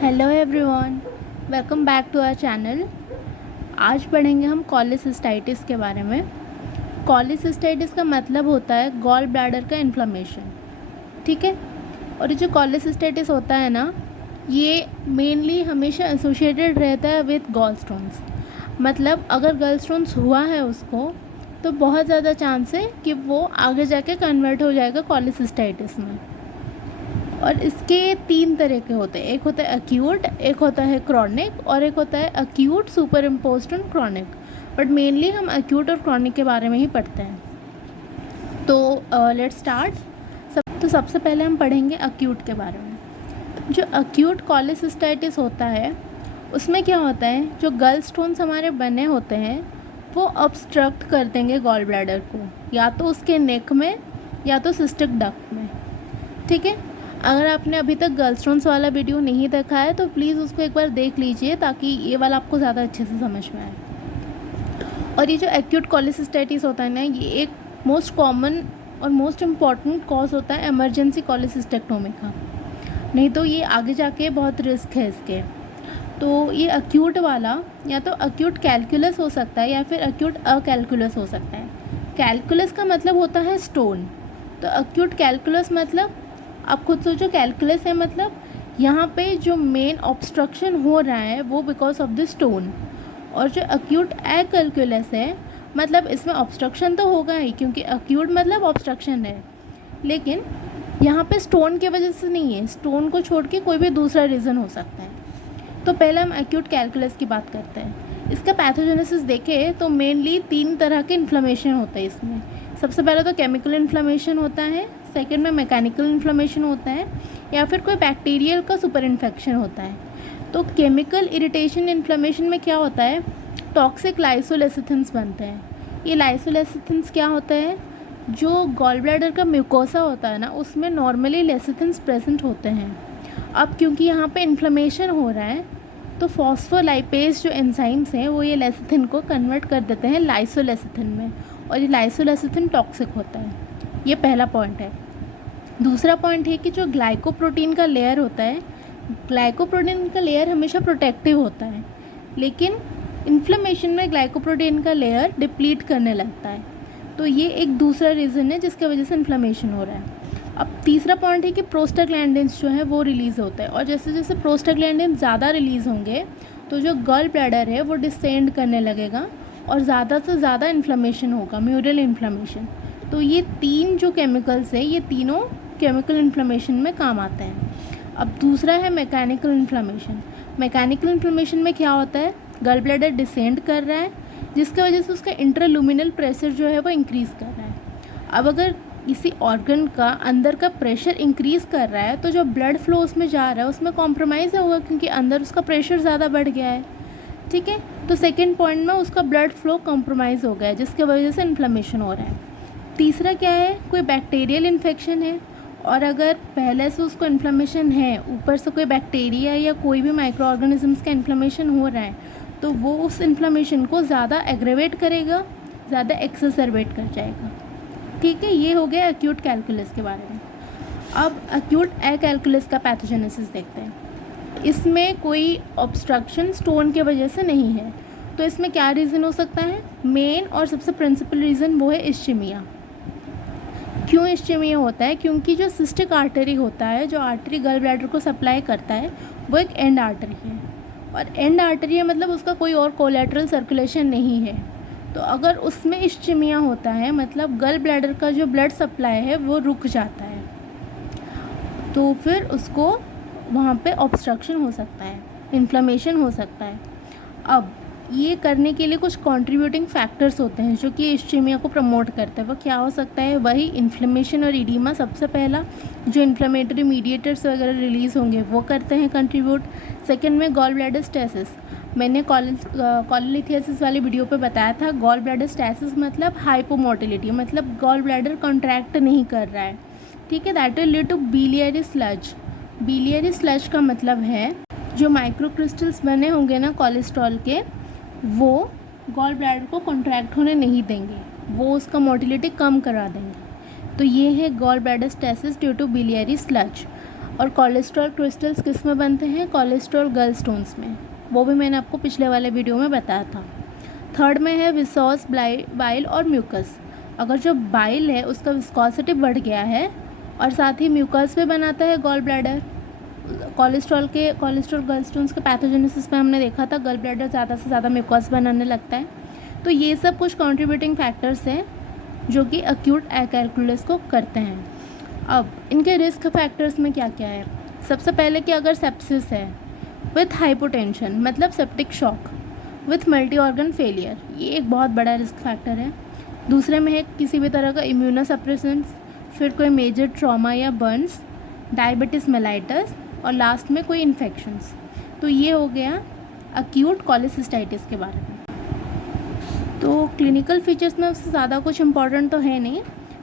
Hello everyone, welcome back to our channel. आज पढ़ेंगे हम कॉलेसिस्टाइटिस के बारे में। कॉलेसिस्टाइटिस का मतलब होता है गॉल ब्लैडर का इन्फ्लेमेशन, ठीक है। और ये जो कॉलेसिस्टाइटिस होता है ना, ये मेनली हमेशा एसोसिएटेड रहता है विद गॉल स्टोन्स। मतलब अगर गॉल स्टोन्स हुआ है उसको, तो बहुत ज़्यादा चांस है कि वो आगे जाके कन्वर्ट हो जाएगा कॉलेसिस्टाइटिस में। और इसके 3 तरह के होते हैं, एक होता है अक्यूट, एक होता है क्रॉनिक और एक होता है acute super imposed on chronic. But mainly हम अक्यूट और क्रॉनिक के बारे में ही पढ़ते हैं। तो लेट्स स्टार्ट। सबसे पहले हम पढ़ेंगे अक्यूट के बारे में। जो अक्यूट कॉलेसिस्टाइटिस होता है उसमें क्या होता है, जो गल स्टोन्स हमारे बने होते हैं वो ऑब्स्ट्रक्ट कर देंगे गॉल ब्लैडर को, या तो उसके नेक में या तो सिस्टिक डक्ट में, ठीक है। अगर आपने अभी तक गल स्टोन्स वाला वीडियो नहीं देखा है तो प्लीज़ उसको एक बार देख लीजिए, ताकि ये वाला आपको ज़्यादा अच्छे से समझ में आए। और ये जो एक्यूट कॉलेसिस्टाइटिस होता है ना, ये एक मोस्ट कॉमन और मोस्ट इम्पॉर्टेंट कॉज होता है इमरजेंसी कॉलेसिस्टेक्टोमी का। नहीं तो ये आगे जाके बहुत रिस्क है इसके। तो ये अक्यूट वाला या तो अक्यूट कैलकुलस हो सकता है या फिर अक्यूट अकैलकुलस हो सकता है। कैलकुलस का मतलब होता है स्टोन, तो अक्यूट कैलकुलस मतलब आप खुद सोचो, कैलकुलस है मतलब यहाँ पे जो मेन ऑब्स्ट्रक्शन हो रहा है वो बिकॉज ऑफ द स्टोन। और जो अक्यूट अकैलकुलस है मतलब इसमें ऑब्स्ट्रक्शन तो होगा ही, क्योंकि अक्यूट मतलब ऑब्स्ट्रक्शन है, लेकिन यहाँ पे स्टोन की वजह से नहीं है, स्टोन को छोड़ के कोई भी दूसरा रीज़न हो सकता है। तो पहले हम अक्यूट कैलकुलस की बात करते हैं। इसका पैथोजेनेसिस देखें तो मेनली 3 तरह के इन्फ्लेमेशन होता है इसमें। सबसे पहले तो केमिकल इन्फ्लेमेशन होता है, सेकंड में मैकेनिकल इन्फ्लेमेशन होता है, या फिर कोई बैक्टीरियल का सुपर इन्फेक्शन होता है। तो केमिकल इरिटेशन इन्फ्लेमेशन में क्या होता है, टॉक्सिक लाइसोलेसिथिन्स बनते हैं। ये लाइसोलेसिथिन्स क्या होता है, जो गॉल ब्लैडर का म्यूकोसा होता है ना, उसमें नॉर्मली लेसिथिन्स प्रेजेंट होते हैं। अब क्योंकि यहाँ पे इन्फ्लेमेशन हो रहा है तो फॉस्फोलाइपेज जो एंजाइम्स हैं वो ये लेसिथिन को कन्वर्ट कर देते हैं लाइसोलेसिथिन में, और ये लाइसोलेसिथिन टॉक्सिक होता है। ये पहला पॉइंट है। दूसरा पॉइंट है कि जो ग्लाइकोप्रोटीन का लेयर होता है, ग्लाइकोप्रोटीन का लेयर हमेशा प्रोटेक्टिव होता है, लेकिन इन्फ्लेमेशन में ग्लाइकोप्रोटीन का लेयर डिप्लीट करने लगता है। तो ये एक दूसरा रीज़न है जिसकी वजह से इन्फ्लेमेशन हो रहा है। अब तीसरा पॉइंट है कि प्रोस्टाग्लैंडिन्स जो है वो रिलीज़ होता है, और जैसे जैसे प्रोस्टाग्लैंडिन्स ज़्यादा रिलीज़ होंगे तो जो गॉल ब्लैडर है वो डिसेंड करने लगेगा और ज़्यादा से ज़्यादा इन्फ्लेमेशन होगा, म्यूरल इन्फ्लेमेशन। तो ये 3 जो केमिकल्स है, ये तीनों केमिकल इन्फ्लेमेशन में काम आते हैं। अब दूसरा है मैकेनिकल इन्फ्लेमेशन। मैकेनिकल इन्फ्लेमेशन में क्या होता है, गॉल ब्लैडर डिसेंड कर रहा है जिसकी वजह से उसका इंट्रालुमिनल प्रेशर जो है वो इंक्रीज़ कर रहा है। अब अगर किसी ऑर्गन का अंदर का प्रेशर इंक्रीज़ कर रहा है तो जो ब्लड फ्लो उसमें जा रहा है उसमें कॉम्प्रोमाइज़ होगा, क्योंकि अंदर उसका प्रेशर ज़्यादा बढ़ गया है, ठीक है। तो सेकंड पॉइंट में उसका ब्लड फ्लो कॉम्प्रोमाइज़ हो गया है जिसकी वजह से इन्फ्लेमेशन हो रहा है। तीसरा क्या है, कोई बैक्टीरियल इन्फेक्शन है, और अगर पहले से उसको इन्फ्लेमेशन है, ऊपर से कोई बैक्टीरिया या कोई भी माइक्रो ऑर्गेनिजम्स का इन्फ्लेमेशन हो रहा है, तो वो उस इन्फ्लेमेशन को ज़्यादा एग्रेवेट करेगा, ज़्यादा एक्ससरबेट कर जाएगा, ठीक है। ये हो गया अक्यूट कैलकुलस के बारे में। अब अक्यूट अकैलकुलस का पैथोजेनेसिस देखते हैं। इसमें कोई ऑब्स्ट्रक्शन स्टोन की वजह से नहीं है, तो इसमें क्या रीज़न हो सकता है, मेन और सबसे प्रिंसिपल रीज़न वो है इस्चीमिया। क्यों इस्चीमिया होता है, क्योंकि जो सिस्टिक आर्टरी होता है, जो आर्टरी गॉल ब्लैडर को सप्लाई करता है, वो एक एंड आर्टरी है, और एंड आर्टरी है मतलब उसका कोई और कोलैटरल सर्कुलेशन नहीं है। तो अगर उसमें इस्चीमिया होता है मतलब गल ब्लैडर का जो ब्लड सप्लाई है वो रुक जाता है, तो फिर उसको वहाँ पे ऑब्स्ट्रक्शन हो सकता है, इन्फ्लेमेशन हो सकता है। अब ये करने के लिए कुछ कंट्रीब्यूटिंग फैक्टर्स होते हैं जो कि इस्चीमिया को प्रमोट करते हैं। वो क्या हो सकता है, वही इन्फ्लेमेशन और इडीमा। सबसे पहला जो इन्फ्लेमेटरी मीडिएटर्स वगैरह रिलीज़ होंगे वो करते हैं कंट्रीब्यूट। सेकेंड में गॉल ब्लैडर स्टेसिस, मैंने कॉलेलिथियासिस वाली वीडियो पे बताया था। गॉल ब्लैडर स्टेसिस मतलब हाइपोमोटिलिटी, मतलब गॉल ब्लैडर कॉन्ट्रैक्ट नहीं कर रहा है, ठीक है। That will lead to biliary sludge. Biliary sludge का मतलब है जो माइक्रोक्रिस्टल्स बने होंगे ना कोलेस्ट्रॉल के, वो गॉल ब्लैडर को कॉन्ट्रैक्ट होने नहीं देंगे, वो उसका मोटिलिटी कम करा देंगे। तो ये है gall bladder stasis due to biliary sludge. और कोलेस्ट्रॉल क्रिस्टल्स किस में बनते हैं? कोलेस्ट्रॉल गलस्टोन्स में, वो भी मैंने आपको पिछले वाले वीडियो में बताया था। थर्ड में है विस्कोस बाइल और म्यूकस। अगर जो बाइल है उसका विस्कोसिटी बढ़ गया है और साथ ही म्यूकस भी बनाता है गॉल ब्लैडर। कोलेस्ट्रॉल गलस्टोन्स के पैथोजेनेसिस में हमने देखा था गॉल ब्लैडर ज़्यादा से ज़्यादा म्यूकस बनाने लगता है। तो ये सब कुछ कंट्रीब्यूटिंग फैक्टर्स हैं जो कि एक्यूट अकैल्कुलस को करते हैं। अब इनके रिस्क फैक्टर्स में क्या क्या है? सबसे पहले कि अगर सेप्सिस है विथ हाइपोटेंशन, मतलब septic shock with multi organ failure, ये एक बहुत बड़ा रिस्क फैक्टर है। दूसरे में है किसी भी तरह का इम्यूनोसप्रेसेंस, फिर कोई मेजर ट्रॉमा या बर्न्स, डायबिटीज़ मेलाइटस और लास्ट में कोई इन्फेक्शंस। तो ये हो गया एक्यूट कोलेसिस्टाइटिस के बारे में। तो क्लिनिकल फीचर्स में उससे ज़्यादा कुछ इंपॉर्टेंट तो है नहीं,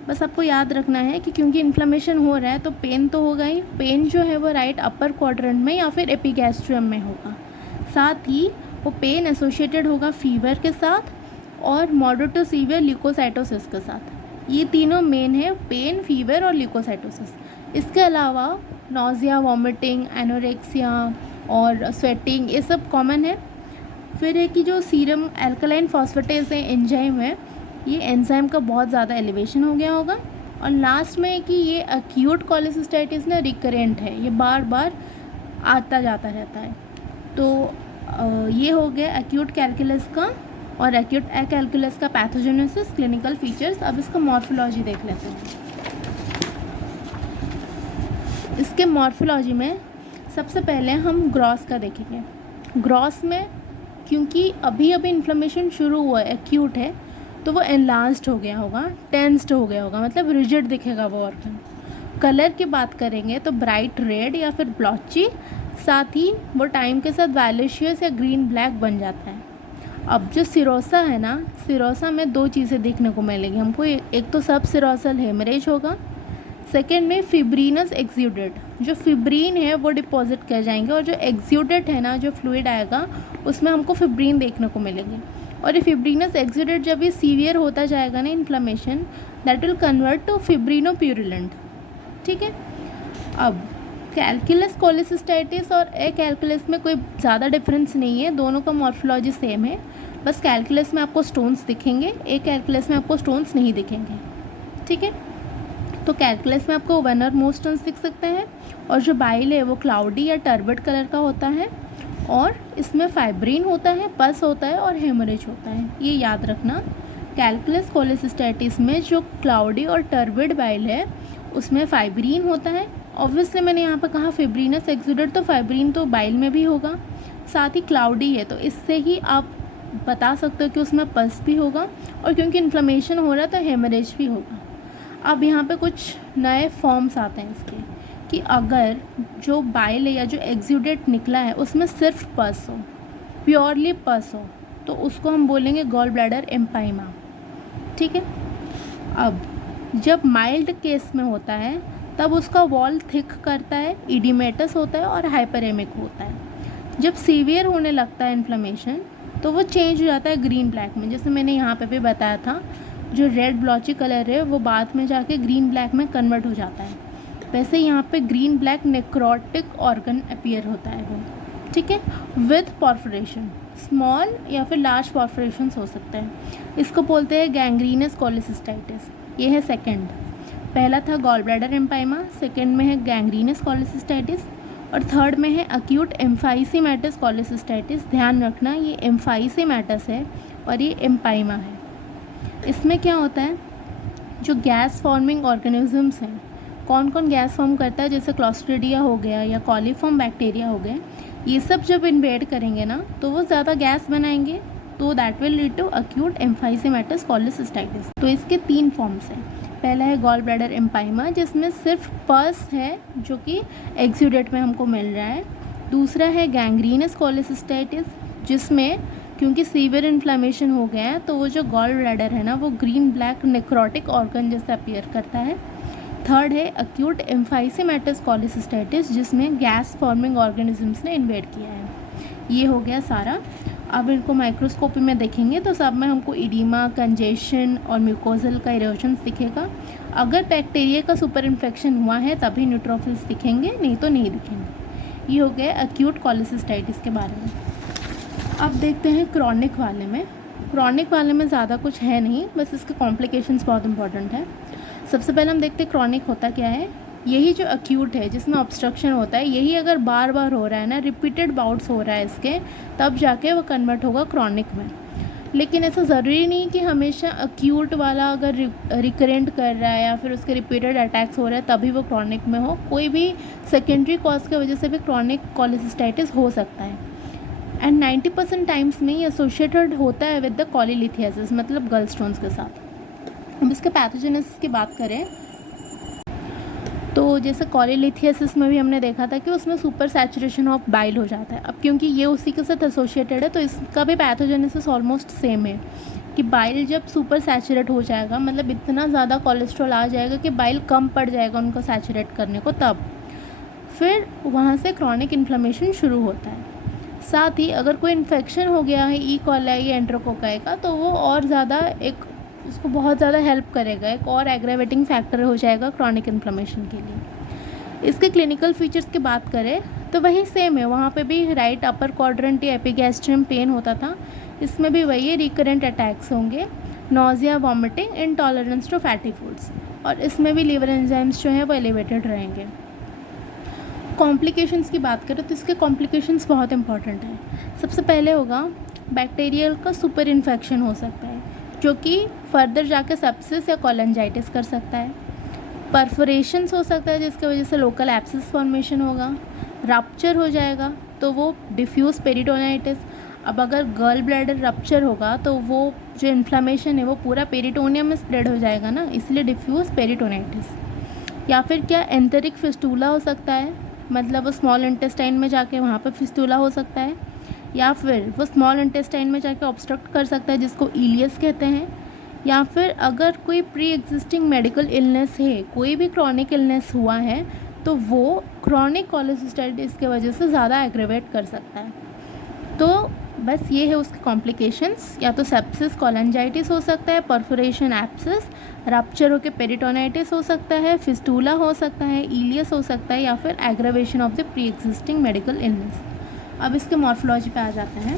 बस आपको याद रखना है कि क्योंकि इन्फ्लेमेशन हो रहा है तो पेन तो होगा ही। पेन जो है वो राइट अपर क्वाड्रेंट में या फिर एपिगैस्ट्रियम में होगा। साथ ही वो पेन एसोसिएटेड होगा फीवर के साथ और मॉडरेट टू सीवियर ल्यूकोसाइटोसिस के साथ। ये तीनों मेन है, पेन, फीवर और ल्यूकोसाइटोसिस। इसके अलावा नॉजिया, वॉमिटिंग, एनोरेक्सिया और स्वेटिंग, ये सब कॉमन है। फिर है कि जो सीरम एल्कलाइन फॉस्फेटेज है एंजाइम है, ये एंजाइम का बहुत ज़्यादा एलिवेशन हो गया होगा। और लास्ट में है कि ये एक्यूट कोलेसिस्टाइटिस ना रिकरेंट है, ये बार बार आता जाता रहता है। तो ये हो गया एक्यूट कैलकुलस का और एक्यूट अकैल्कुलस का पैथोजेनेसिस, क्लिनिकल फीचर्स। अब इसका मॉर्फोलॉजी देख लेते हैं। इसके मॉर्फोलॉजी में सबसे पहले हम ग्रॉस का देखेंगे। ग्रॉस में क्योंकि अभी अभी इन्फ्लेमेशन शुरू हुआ है, एक्यूट है, तो वो एनलार्ज्ड हो गया होगा, टेंस्ड हो गया होगा, मतलब रिजिड दिखेगा वो ऑर्गन। कलर की बात करेंगे तो ब्राइट रेड या फिर ब्लॉची, साथ ही वो टाइम के साथ वायलेशियस या ग्रीन ब्लैक बन जाता है। अब जो सिरोसा है ना, सिरोसा में दो चीज़ें देखने को मिलेंगी हमको। एक तो सब सिरोसल हेमरेज होगा, सेकेंड में फिब्रीनस एक्सूडेट, जो फिब्रीन है वो डिपॉजिट कर जाएंगे और जो एक्सूडेट है ना, जो फ्लूइड आएगा उसमें हमको फिब्रीन देखने को मिलेंगे। और ये फिब्रीनस एक्सूडेट जब ये सीवियर होता जाएगा ना inflammation, that will convert to fibrinopurulent. ठीक है। अब कैलकुलस कोलेसिस्टाइटिस और अकैल्कुलस में कोई ज़्यादा डिफरेंस नहीं है, दोनों का मॉर्फोलॉजी सेम है। बस कैलकुलस में आपको स्टोन्स दिखेंगे, अकैल्कुलस में आपको स्टोन्स नहीं दिखेंगे। ठीक है। तो कैलकुलस में आपको वन और मोर स्टोन्स दिख सकते हैं और जो बाइल है वो क्लाउडी या टर्बिड कलर का होता है और इसमें फाइब्रिन होता है, पस होता है और हेमरेज होता है। ये याद रखना। कैलकुलस कोलेसिस्टाइटिस में जो क्लाउडी और टर्बिड बाइल है उसमें फाइब्रिन होता है। ऑब्वियसली मैंने यहाँ पर कहा फिब्रीनस एक्सूडेट, तो फाइब्रिन तो बाइल में भी होगा। साथ ही क्लाउडी है तो इससे ही आप बता सकते हो कि उसमें पस भी होगा और क्योंकि इन्फ्लेमेशन हो रहा है तो हेमरेज भी होगा। अब यहाँ पे कुछ नए फॉर्म्स आते हैं इसके कि अगर जो बाइल है या जो एक्सूडेट निकला है उसमें सिर्फ पस हो, प्योरली पस हो, तो उसको हम बोलेंगे गॉल ब्लैडर एम्पाइमा। ठीक है। अब जब माइल्ड केस में होता है तब उसका वॉल थिक करता है, इडिमेटस होता है और हाइपरेमिक होता है। जब सीवियर होने लगता है इन्फ्लेमेशन तो वो चेंज हो जाता है ग्रीन ब्लैक में, जैसे मैंने यहाँ पे भी बताया था। जो रेड ब्लॉची कलर है वो बाद में जाके ग्रीन ब्लैक में कन्वर्ट हो जाता है। वैसे यहाँ पे green black necrotic organ appear होता है वो। ठीक है। विथ परफोरेशन, स्मॉल या फिर लार्ज परफोरेशंस हो सकते हैं। इसको बोलते हैं गैंग्रीनस कोलेसिस्टाइटिस। ये है सेकंड। पहला था गॉल ब्लैडर एम्पाइमा, सेकंड में है गैंग्रीनस कोलेसिस्टाइटिस और थर्ड में है एक्यूट एम्फाइसीमेटस कोलेसिस्टाइटिस। ध्यान रखना ये एम्फाइसीमेटस है और ये एम्पाइमा है। इसमें क्या होता है, जो गैस फॉर्मिंग ऑर्गेनिजम्स हैं, कौन कौन गैस फॉर्म करता है, जैसे क्लॉस्ट्रीडिया हो गया या कॉलीफॉर्म बैक्टीरिया हो गए, ये सब जब इन्वेड करेंगे ना तो वो ज़्यादा गैस बनाएंगे, तो that will lead to acute emphysematous cholecystitis. तो इसके 3 फॉर्म्स हैं। पहला है गॉल ब्लैडर एम्पाइमा जिसमें सिर्फ पस है जो कि एक्सूडेट में हमको मिल रहा है। दूसरा है गैंग्रीनस कोलेसिस्टाइटिस जिसमें क्योंकि सीवियर इन्फ्लेमेशन हो गया है तो वो जो गॉल ब्लैडर है ना वो ग्रीन ब्लैक नेक्रोटिक ऑर्गन जैसे अपीयर करता है। थर्ड है एक्यूट एम्फाइसीमेटस कोलेसिस्टाइटिस जिसमें गैस फॉर्मिंग ऑर्गेनिजम्स ने इन्वेड किया है। ये हो गया सारा। अब इनको माइक्रोस्कोपी में देखेंगे तो सब में हमको इडीमा, कंजेशन और म्यूकोजल का इरोजन्स दिखेगा। अगर बैक्टीरिया का सुपर इन्फेक्शन हुआ है तभी न्यूट्रोफिल्स दिखेंगे, नहीं तो नहीं दिखेंगे। ये हो गया एक्यूट कॉलिसिस्टाइटिस के बारे में। अब देखते हैं क्रॉनिक वाले में। क्रॉनिक वाले में ज़्यादा कुछ है नहीं, बस इसके कॉम्प्लिकेशंस बहुत इंपॉर्टेंट है। सबसे पहले हम देखते हैं क्रॉनिक होता क्या है। यही जो एक्यूट है जिसमें ऑब्स्ट्रक्शन होता है, यही अगर बार बार हो रहा है ना, रिपीटेड बाउट्स हो रहा है इसके, तब जाके वो कन्वर्ट होगा क्रॉनिक में। लेकिन ऐसा ज़रूरी नहीं कि हमेशा एक्यूट वाला अगर रिकरेंट कर रहा है या फिर उसके रिपीटेड अटैक्स हो रहा है तभी वो क्रॉनिक में हो। कोई भी सेकेंडरी कॉज की वजह से भी क्रॉनिक कॉलिसिस्टाइटिस हो सकता है। एंड 90% टाइम्स में ये एसोसिएटेड होता है विद द कॉलीलिथियासिस, मतलब गल स्टोन्स के साथ। अब इसके पैथोजेनेसिस की बात करें तो जैसे कॉलीलिथियासिस में भी हमने देखा था कि उसमें सुपर सैचुरेशन ऑफ बाइल हो जाता है। अब क्योंकि ये उसी के साथ एसोसिएटेड है तो इसका भी पैथोजेनेसिस ऑलमोस्ट सेम है कि बाइल जब सुपर सैचुरेट हो जाएगा, मतलब इतना ज़्यादा कोलेस्ट्रॉल आ जाएगा कि बाइल कम पड़ जाएगा उनको सैचुरेट करने को, तब फिर वहाँ से क्रॉनिक इन्फ्लेमेशन शुरू होता है। साथ ही अगर कोई इन्फेक्शन हो गया है ई कॉलाई या एंट्रोकोकाई का, तो वो और ज़्यादा उसको बहुत ज़्यादा हेल्प करेगा, एक और एग्रेवेटिंग फैक्टर हो जाएगा क्रॉनिक इन्फ्लेमेशन के लिए। इसके क्लिनिकल फीचर्स की बात करें तो वही सेम है, वहाँ पे भी राइट अपर क्वाड्रेंट या एपिगैस्ट्रियम पेन होता था, इसमें भी वही रिकरेंट अटैक्स होंगे, nausea, vomiting, intolerance to fatty foods, और इसमें भी लीवर एंजाइम्स जो हैं वो एलिवेटेड रहेंगे। कॉम्प्लिकेशंस की बात करें तो इसके कॉम्प्लिकेशंस बहुत इंपॉर्टेंट हैं। सबसे पहले होगा बैक्टीरियल का सुपर इन्फेक्शन हो सकता है जो कि फर्दर जाके सेप्सिस या कोलेंजाइटिस कर सकता है। परफोरेशंस हो सकता है जिसकी वजह से लोकल एब्सिस फॉर्मेशन होगा। रप्चर हो जाएगा तो वो डिफ्यूज़ पेरिटोनाइटिस। अब अगर गल ब्लैडर रप्चर होगा तो वो जो इन्फ्लेमेशन है वो पूरा पेरिटोनियम में स्प्रेड हो जाएगा ना, इसलिए डिफ्यूज़ पेरिटोनाइटिस। या फिर क्या एंटेरिक फिस्टूला हो सकता है, मतलब वो स्मॉल इंटेस्टाइन में जाके वहाँ पर फिस्टूला हो सकता है, या फिर वो स्मॉल इंटेस्टाइन में जाके ऑब्स्ट्रक्ट कर सकता है जिसको इलियस कहते हैं। या फिर अगर कोई प्री एग्जिस्टिंग मेडिकल इलनेस है, कोई भी क्रॉनिक इलनेस हुआ है, तो वो क्रॉनिक कॉलिसिस्टाइटिस की वजह से ज़्यादा एग्रेवेट कर सकता है। तो बस ये है उसके कॉम्प्लिकेशंस, या तो सेप्सिस कोलेंजाइटिस हो सकता है, परफोरेशन एब्सिस, रप्चर होकर पेरिटोनाइटिस हो सकता है, फिस्टूला हो सकता है, इलियस हो सकता है, या फिर aggravation of the pre existing medical illness. अब इसके मॉर्फोलॉजी पे आ जाते हैं।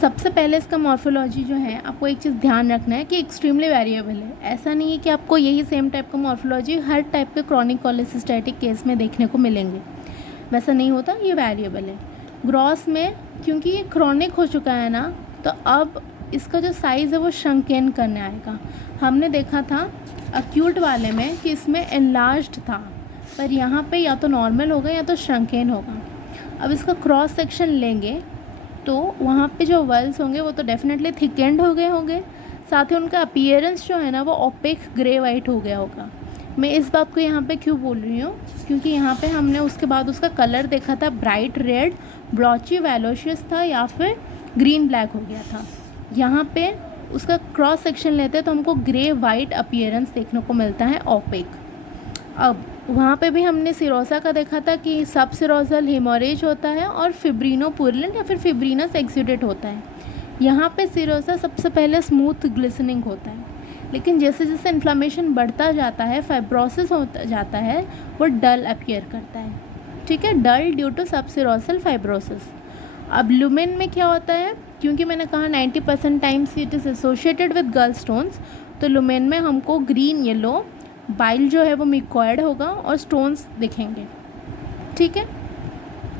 सबसे पहले इसका मॉर्फोलॉजी जो है, आपको एक चीज़ ध्यान रखना है कि एक्सट्रीमली वेरिएबल है। ऐसा नहीं है कि आपको यही सेम टाइप का मॉर्फोलॉजी हर टाइप के क्रॉनिक कॉलिसिस्टाइटिक केस में देखने को मिलेंगे, वैसा नहीं होता, ये वेरिएबल है। ग्रॉस में क्योंकि ये क्रॉनिक हो चुका है ना, तो अब इसका जो साइज़ है वो श्रंकेन करने आएगा। हमने देखा था एक्यूट वाले में कि इसमें एनलार्ज्ड था, पर यहाँ पे या तो नॉर्मल होगा या तो श्रंकेन होगा। अब इसका क्रॉस सेक्शन लेंगे तो वहाँ पे जो वल्स होंगे वो तो डेफिनेटली थिकेंड हो गए होंगे, साथ ही उनका अपीयरेंस जो है ना वो ओपेक ग्रे वाइट हो गया होगा। मैं इस बात को यहाँ पे क्यों बोल रही हूँ, क्योंकि यहाँ पे हमने उसके बाद उसका कलर देखा था, ब्राइट रेड, ब्लॉची, वैलोशियस था, या फिर ग्रीन ब्लैक हो गया था। यहाँ पे उसका क्रॉस सेक्शन लेते हैं तो हमको ग्रे वाइट अपीयरेंस देखने को मिलता है, ओपेक। अब वहाँ पे भी हमने सिरोसा का देखा था कि सब सिरोजल हेमोरेज होता है और फिब्रिनोपुरलेंट या फिर फिब्रिनस एक्सुडेट होता है। यहाँ पे सिरोसा सबसे पहले स्मूथ ग्लिसनिंग होता है, लेकिन जैसे जैसे इन्फ्लेमेशन बढ़ता जाता है, फाइब्रोसिस होता जाता है, वो डल अपीयर करता है। ठीक है, डल ड्यू टू सब सिरोसल फाइब्रोसिस। अब लुमेन में क्या होता है, क्योंकि मैंने कहा 90% times it is associated with गल स्टोन्स, तो लुमेन में हमको ग्रीन येलो बाइल जो है वो मिक्वॉइड होगा और स्टोन्स दिखेंगे। ठीक है,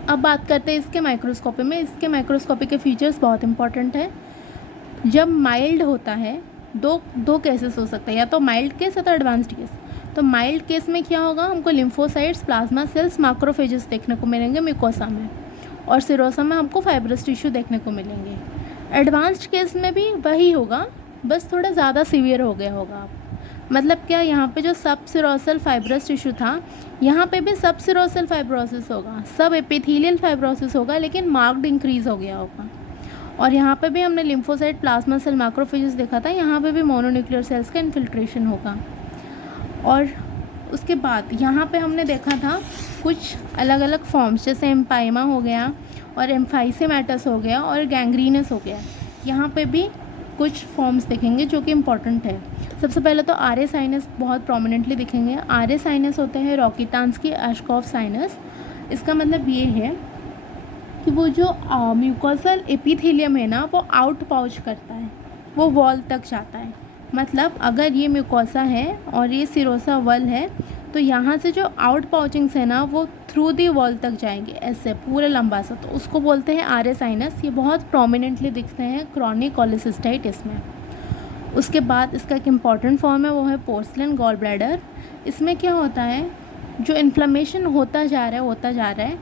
अब बात करते हैं इसके माइक्रोस्कोपी में। इसके माइक्रोस्कोपी के फीचर्स बहुत इंपॉर्टेंट है। जब माइल्ड होता है, दो केसेस हो सकते हैं, या तो माइल्ड केस या तो एडवांस्ड केस। तो माइल्ड केस में क्या होगा, हमको लिम्फोसाइट्स, प्लाज्मा सेल्स, मैक्रोफेजेस देखने को मिलेंगे म्यूकोसा में, और सिरोसा में हमको फाइब्रस टिश्यू देखने को मिलेंगे। एडवांस्ड केस में भी वही होगा, बस थोड़ा ज़्यादा सीवियर हो गया होगा। मतलब क्या, यहाँ पे जो सब सिरोसल फाइब्रस टिश्यू था, यहाँ पे भी सब सिरोसल फाइब्रोसिस होगा, सब एपिथेलियल फाइब्रोसिस होगा, लेकिन मार्क्ड इंक्रीज़ हो गया होगा। और यहाँ पे भी हमने लिम्फोसाइट, प्लाज्मा सेल, मैक्रोफेजेस देखा था, यहाँ पे भी मोनोन्यूक्लियर सेल्स का इन्फिल्ट्रेशन होगा। और उसके बाद यहाँ पे हमने देखा था कुछ अलग अलग फॉर्म्स, जैसे एम्पाइमा हो गया, और एम्फाइसेमेटस हो गया और गैंग्रीनस हो गया। यहाँ पे भी कुछ फॉर्म्स दिखेंगे जो कि इम्पॉर्टेंट है। सबसे पहले तो आर्य साइनस बहुत प्रोमिनेंटली दिखेंगे। आर्य साइनस होते हैं रॉकीटांस्की एशकॉफ साइनस। इसका मतलब ये है कि वो जो म्यूकोसल एपिथेलियम है ना, वो आउट पाउच करता है, वो वॉल तक जाता है। मतलब अगर ये म्यूकोसा है और ये सिरोसा वॉल है, तो यहाँ से जो आउट पाउचिंग्स है ना, वो थ्रू दी वॉल तक जाएंगे ऐसे पूरा लंबा सा, तो उसको बोलते हैं आर्य साइनस। ये बहुत प्रोमिनेंटली दिखते हैं क्रॉनिक कॉलिसिस्टाइटिस में। उसके बाद इसका एक इम्पॉर्टेंट फॉर्म है, वो है पोर्सलिन गॉल ब्लैडर। इसमें क्या होता है, जो इन्फ्लेमेशन होता जा रहा है,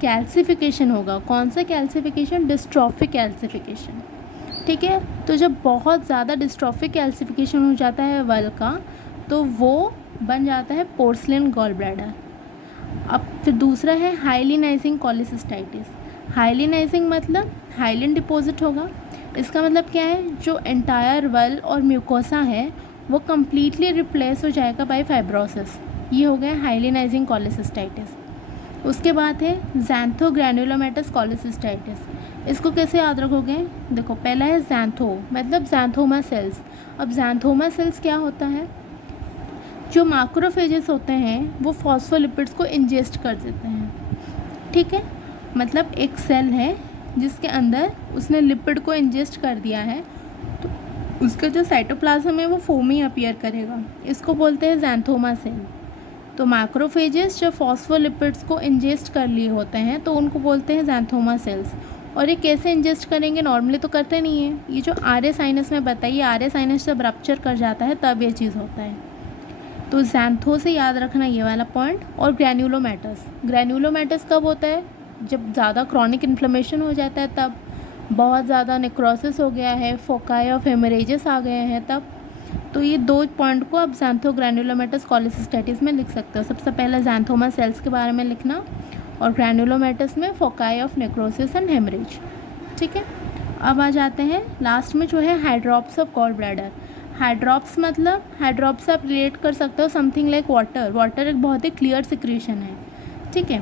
कैल्सिफिकेशन होगा। कौन सा कैल्सिफिकेशन? Dystrophic calcification. ठीक है, तो जब बहुत ज़्यादा डिस्ट्रॉफिक कैल्सिफिकेशन हो जाता है वल का, तो वो बन जाता है पोर्सलिन गॉल ब्लैडर। अब फिर दूसरा है हाइलिनाइजिंग कॉलिसिस्टाइटिस। हाइलिनाइजिंग मतलब हाइलिन डिपॉजिट होगा। इसका मतलब क्या है, जो एंटायर वल और म्यूकोसा है वो कम्प्लीटली रिप्लेस हो जाएगा बाय फाइब्रोसिस। ये हो गया हाइलिनाइजिंग कॉलिसिस्टाइटिस। उसके बाद है ज़ैंथोग्रैनुलोमेटस कॉलिसिस्टाइटिस। इसको कैसे याद रखोगे? देखो, पहला है ज़ैंथो, मतलब ज़ैंथोमा सेल्स। अब ज़ैंथोमा सेल्स क्या होता है, जो मैक्रोफेजेस होते हैं वो फॉस्फोलिपिड्स को इंजेस्ट कर देते हैं। ठीक है, मतलब एक सेल है जिसके अंदर उसने लिपिड को इंजेस्ट कर दिया है, तो उसका जो साइटोप्लाज्म है वो फोमी अपीयर करेगा। इसको बोलते हैं ज़ैंथोमा सेल। तो मैक्रोफेजेस जो फॉस्फोलिपिड्स को इंजेस्ट कर लिए होते हैं, तो उनको बोलते हैं ज़ैंथोमा सेल्स। और ये कैसे इंजेस्ट करेंगे? नॉर्मली तो करते नहीं है। ये जो आर्य साइनस में बताइए, आर्य साइनस जब रप्चर कर जाता है तब ये चीज़ होता है। तो ज़ैंथो से याद रखना ये वाला पॉइंट। और ग्रैन्युलोमेटस, ग्रैन्युलोमेटस कब होता है? जब ज़्यादा क्रॉनिक इन्फ्लेमेशन हो जाता है, तब बहुत ज़्यादा नेक्रोसिस हो गया है, फोकाई ऑफ हेमरेजेस आ गए हैं तब। तो ये दो पॉइंट को आप ज़ैंथोग्रैनुलोमेटस कॉलिसिस्टाइटिस में लिख सकते हो। सबसे पहले ज़ैंथोमा सेल्स के बारे में लिखना, और ग्रैनुलोमेटस में foci of necrosis and haemorrhage. ठीक है, अब आ जाते हैं लास्ट में जो है हाइड्रॉप्स ऑफ गॉल ब्लैडर। हाइड्रॉप्स मतलब, हाइड्रॉप्स आप रिलेट कर सकते हो समथिंग लाइक वाटर। वाटर एक बहुत ही क्लियर सिक्रीशन है। ठीक है,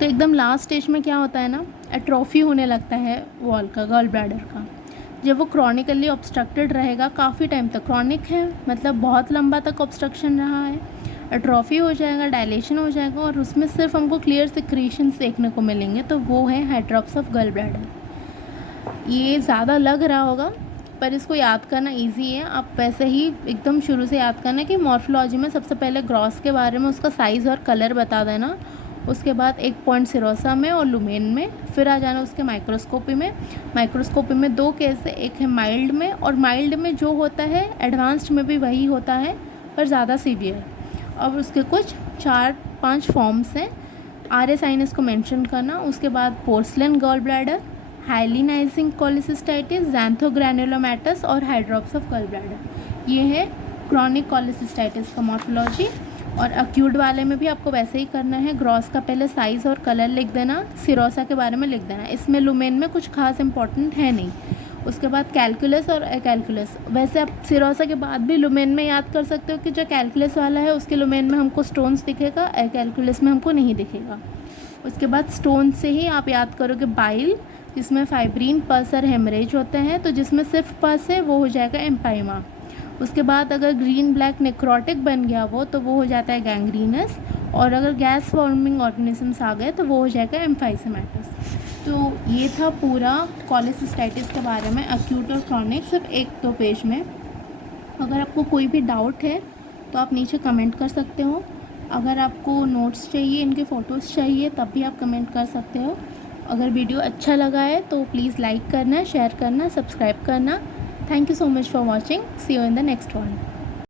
तो एकदम लास्ट स्टेज में क्या होता है ना, एट्रोफी होने लगता है वॉल का, गॉल ब्लैडर का। जब वो क्रॉनिकली ऑब्स्ट्रक्टेड रहेगा काफ़ी टाइम तक, क्रॉनिक है मतलब बहुत लंबा तक ऑब्स्ट्रक्शन रहा है, एट्रोफी हो जाएगा, डायलेशन हो जाएगा, और उसमें सिर्फ हमको क्लियर सिक्रीशंस देखने को मिलेंगे, तो वो है हाइड्रॉप्स ऑफ गॉल ब्लैडर। ये ज़्यादा लग रहा होगा, पर इसको याद करना इजी है। आप वैसे ही एकदम शुरू से याद करना कि मॉर्फोलॉजी में सबसे पहले ग्रॉस के बारे में, उसका साइज़ और कलर बता देना। उसके बाद एक पॉइंट सिरोसा में और लुमेन में, फिर आ जाना उसके माइक्रोस्कोपी में। माइक्रोस्कोपी में दो केस है, एक है माइल्ड में, और माइल्ड में जो होता है एडवांस्ड में भी वही होता है पर ज़्यादा सीवियर। और उसके कुछ 4-5 फॉर्म्स हैं। आर्य साइनस को मेंशन करना, उसके बाद पोर्सलिन गॉल ब्लैडर, हाइलिनाइजिंग कॉलिसिस्टाइटिस, ज़ैंथोग्रैनुलोमेटस और हाइड्रॉप्स ऑफ गॉल ब्लैडर। ये है क्रॉनिक कॉलिसिस्टाइटिस का मॉर्फोलॉजी। और अक्यूट वाले में भी आपको वैसे ही करना है। ग्रॉस का पहले साइज़ और कलर लिख देना, सिरोसा के बारे में लिख देना। इसमें लुमेन में कुछ खास इंपॉर्टेंट है नहीं। उसके बाद कैलकुलस और कैलकुलस, वैसे आप सिरोसा के बाद भी लुमेन में याद कर सकते हो कि जो कैलकुलस वाला है उसके लुमेन में हमको स्टोन्स दिखेगा, कैलकुलस में हमको नहीं दिखेगा। उसके बाद स्टोन से ही आप याद करोगे बाइल, जिसमें फाइब्रीन, पस और हेमरेज होते हैं। तो जिसमें सिर्फ पस है वो हो जाएगा एम्पाइमा। उसके बाद अगर ग्रीन ब्लैक नेक्रोटिक बन गया वो हो जाता है गैंग्रीनस। और अगर गैस फॉर्मिंग ऑर्गेनिजम्स आ गए तो वो हो जाएगा एम्फाइसेमेटस। तो ये था पूरा कॉलिसिस्टाइटिस के बारे में, अक्यूट और क्रॉनिक, सिर्फ 1-2 पेज में। अगर आपको कोई भी डाउट है तो आप नीचे कमेंट कर सकते हो। अगर आपको नोट्स चाहिए, इनके फ़ोटोज़ चाहिए, तब भी आप कमेंट कर सकते हो। अगर वीडियो अच्छा लगा है तो प्लीज़ लाइक करना, शेयर करना, सब्सक्राइब करना। Thank you so much for watching. See you in the next one.